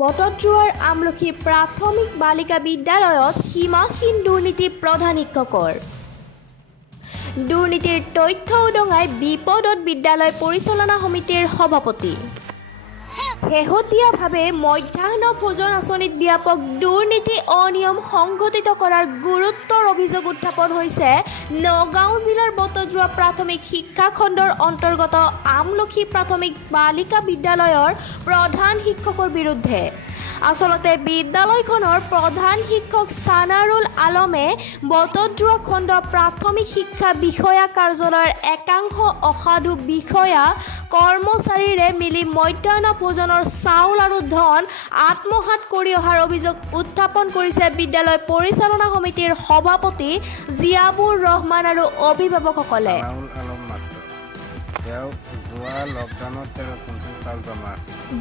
বটদ্ৰুৱাৰ আমলখি প্ৰাথমিক বালিকা বিদ্যালয়ত সীমাহীন দুৰ্নীতি প্ৰধান শিক্ষকৰ। দুৰ্নীতিৰ তথ্য উদঙাই বিপদত বিদ্যালয় পৰিচালনা সমিতিৰ সভাপতি। শেহতীয়াভাৱে মধ্যাহ্ন ভোজন আঁচনিত ব্যাপক দুৰ্নীতি অনিয়ম সংঘটিত কৰাৰ গুৰুতৰ অভিযোগ উত্থাপন হৈছে নগাঁও জিলাৰ বটদ্ৰুৱা প্ৰাথমিক শিক্ষা খণ্ডৰ অন্তৰ্গত আমলখি প্ৰাথমিক বালিকা বিদ্যালয়ৰ প্ৰধান শিক্ষকৰ বিৰুদ্ধে। আচলতে বিদ্যালয়খনৰ প্ৰধান শিক্ষক ছানাৰুল আলমে বটদ্ৰুৱা খণ্ড প্ৰাথমিক শিক্ষা বিষয়া কাৰ্যালয়ৰ একাংশ অসাধু বিষয়া কৰ্মচাৰীৰে মিলি মধ্যাহ্ন ভোজনৰ চাউল আৰু ধন আত্মসাৎ কৰি অহাৰ অভিযোগ উত্থাপন কৰিছে বিদ্যালয় পৰিচালনা সমিতিৰ সভাপতি জিয়াবুৰ ৰহমান আৰু অভিভাৱকসকলে।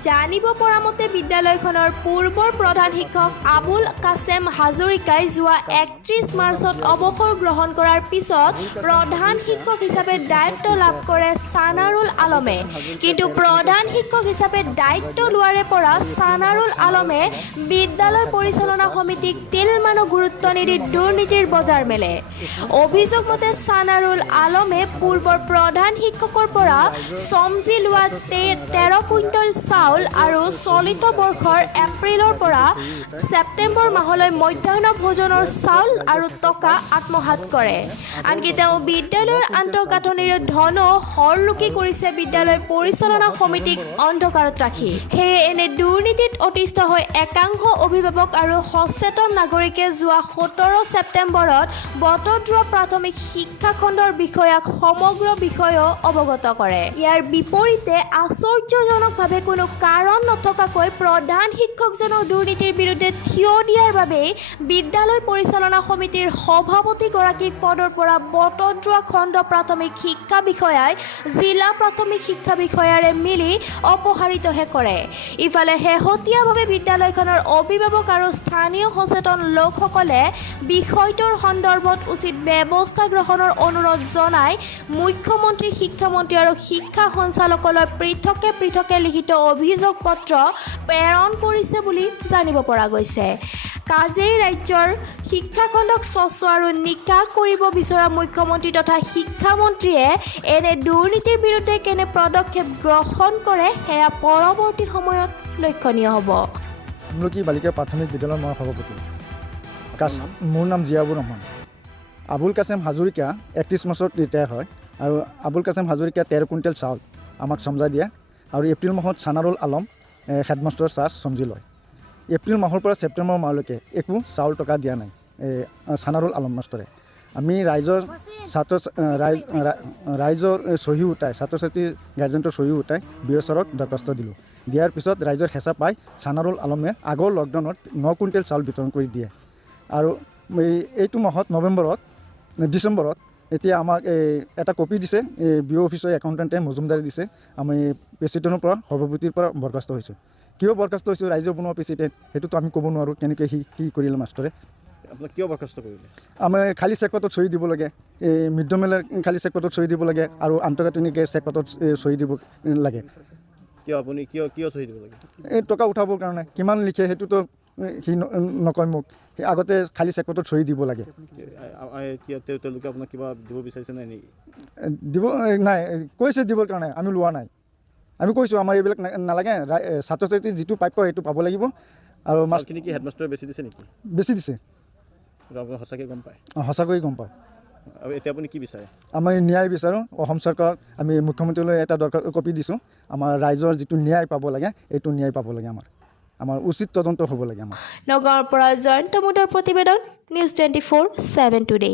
জানিব পৰা মতে বিদ্যালয়খনৰ পূৰ্বৰ প্ৰধান শিক্ষক আবুল কাছেম হাজৰিকাই যোৱা ৩১ মাৰ্চত অৱসৰ গ্ৰহণ কৰাৰ পিছত প্ৰধান শিক্ষক হিচাপে দায়িত্ব লাভ কৰে ছানাৰুল আলমে। কিন্তু প্ৰধান শিক্ষক হিচাপে দায়িত্ব লোৱাৰে পৰা ছানাৰুল আলমে বিদ্যালয় পৰিচালনা সমিতিক তিলমানো গুৰুত্ব নিদি দুৰ্নীতিৰ বজাৰ মেলে। অভিযোগ মতে ছানাৰুল আলমে পূৰ্বৰ প্ৰধান শিক্ষকৰ পৰা চমজি লোৱা 13 কুইণ্টল চাউল আৰু চলিত বৰ্ষৰ এপ্ৰিলৰ পৰা ছেপ্টেম্বৰ মাহলৈ মধ্যাহ্ন ভোজনৰ চাউল আৰু টকা আত্মসাৎ কৰে। আনকি তেওঁ বিদ্যালয়ৰ আন্তঃগাঁথনিৰ ধনো হৰলুকি কৰিছে বিদ্যালয় পৰিচালনা সমিতিক অন্ধকাৰত ৰাখি। সেয়ে এনে দুৰ্নীতিত অতিষ্ঠ হৈ একাংশ অভিভাৱক আৰু সচেতন নাগৰিকে যোৱা 17 ছেপ্টেম্বৰত বটদ্ৰুৱা প্ৰাথমিক শিক্ষা খণ্ডৰ বিষয়াক সমগ্ৰ বিষয়েও অৱগত কৰে। ইয়াৰ বিপৰীতে আশ্চৰ্যজনকভাৱে কোনো কাৰণ নথকাকৈ প্ৰধান শিক্ষকজনক দুৰ্নীতিৰ বিৰুদ্ধে থিয় দিয়াৰ বাবেই বিদ্যালয় পৰিচালনা সমিতিৰ সভাপতিগৰাকীক পদৰ পৰা বটদ্ৰুৱা খণ্ড প্ৰাথমিক শিক্ষা বিষয়াই জিলা প্ৰাথমিক শিক্ষা বিষয়াৰে মিলি অপসাৰিতহে কৰে। ইফালে শেহতীয়াভাৱে বিদ্যালয়খনৰ অভিভাৱক আৰু স্থানীয় সচেতন লোকসকলে বিষয়টোৰ সন্দৰ্ভত উচিত ব্যৱস্থা গ্ৰহণৰ অনুৰোধ জনাই মুখ্যমন্ত্ৰী, শিক্ষামন্ত্ৰী আৰু শিক্ষা সঞ্চালকালয়লৈ পৃথকে লিখিত অভিযোগ পত্ৰ প্ৰেৰণ কৰিছে বুলি জানিব পৰা গৈছে। কাজেই ৰাজ্যৰ শিক্ষাখণ্ডক স্বচ্ছ আৰু নিকা কৰিব বিচৰা মুখ্যমন্ত্ৰী তথা শিক্ষামন্ত্ৰীয়ে এনে দুৰ্নীতিৰ বিৰুদ্ধে কেনে পদক্ষেপ গ্ৰহণ কৰে সেয়া পৰৱৰ্তী সময়ত লক্ষণীয় হ'ব। আমলখি বালিকা প্ৰাথমিক বিদ্যালয়ৰ মই সভাপতি। মোৰ নাম জিয়াবুৰ ৰহমান। আবুল কাছেম হাজৰিকা 31 মাৰ্চত ৰিটায়াৰ হয় আৰু আবুল কাছেম হাজৰিকা 13 কুইণ্টেল চাউল আমাক চমজাই দিয়ে আৰু এপ্ৰিল মাহত ছানাৰুল আলম হেডমাষ্টৰৰ চাৰ্জ চমজি লয়। এপ্ৰিল মাহৰ পৰা ছেপ্টেম্বৰ মাহলৈকে একো চাউল টকা দিয়া নাই ছানাৰুল আলম মাষ্টৰে। আমি ৰাইজৰ চহী উঠাই ছাত্ৰ ছাত্ৰীৰ গাৰ্জেণ্টৰ চহী উঠাই BSRক দৰখাস্ত দিলোঁ। দিয়াৰ পিছত ৰাইজৰ হেঁচা পাই ছানাৰুল আলমে আগৰ লকডাউনত 9 কুইণ্টেল চাউল বিতৰণ কৰি দিয়ে আৰু এইটো মাহত ডিচেম্বৰত এতিয়া আমাক এটা কপি দিছে BO অফিচৰ একাউণ্টেণ্টে মজুমদাৰে দিছে। আমি প্ৰেচিডেণ্টৰ পৰা সভাপতিৰ পৰা বৰখাস্ত হৈছোঁ। কিয় বৰখাস্ত হৈছোঁ ৰাইজে বনোৱা প্ৰেচিডেণ্ট সেইটোতো আমি ক'ব নোৱাৰোঁ কেনেকৈ কি কৰিলে মাষ্টৰে। আপোনাক কিয় বৰখাস্ত কৰিলে? আমাৰ খালী চেকপাতত চহী দিব লাগে, মিড ডে মিলৰ খালী চেকপাতত চহী দিব লাগে আৰু আন্তঃগাঁথনিকে চেকপাতত চহী দিব লাগে। কিয় আপুনি কিয় চহী দিব লাগে? এই টকা উঠাবৰ কাৰণে কিমান লিখে সেইটোতো সি নকয় মোক। আগতে খালী চেকপাতত চহী দিব লাগে। তেওঁলোকে আপোনাক কিবা দিব বিচাৰিছে নাই নেকি? দিব নাই, কৈছে দিবৰ কাৰণে, আমি লোৱা নাই। আমি কৈছোঁ আমাৰ এইবিলাক নালাগে, ছাত্ৰ ছাত্ৰী যিটো প্ৰাপ্য সেইটো পাব লাগিব। আৰু মাছখিনি কি হেডমাষ্টৰে বেছি দিছে নেকি? বেছি দিছে। আপুনি সঁচাকৈ গম পায়? সঁচাকৈ গম পাওঁ। আৰু এতিয়া আপুনি কি বিচাৰে? আমি ন্যায় বিচাৰোঁ। অসম চৰকাৰক আমি মুখ্যমন্ত্ৰীলৈ এটা কপি দিছোঁ। আমাৰ ৰাইজৰ যিটো ন্যায় পাব লাগে এইটো ন্যায় পাব লাগে। আমাৰ উচিত তদন্ত হ'ব লাগে। আমাৰ নগাঁৱৰ পৰা জয়ন্ত মুদৰ প্ৰতিবেদন, নিউজ 24/7 টুডে।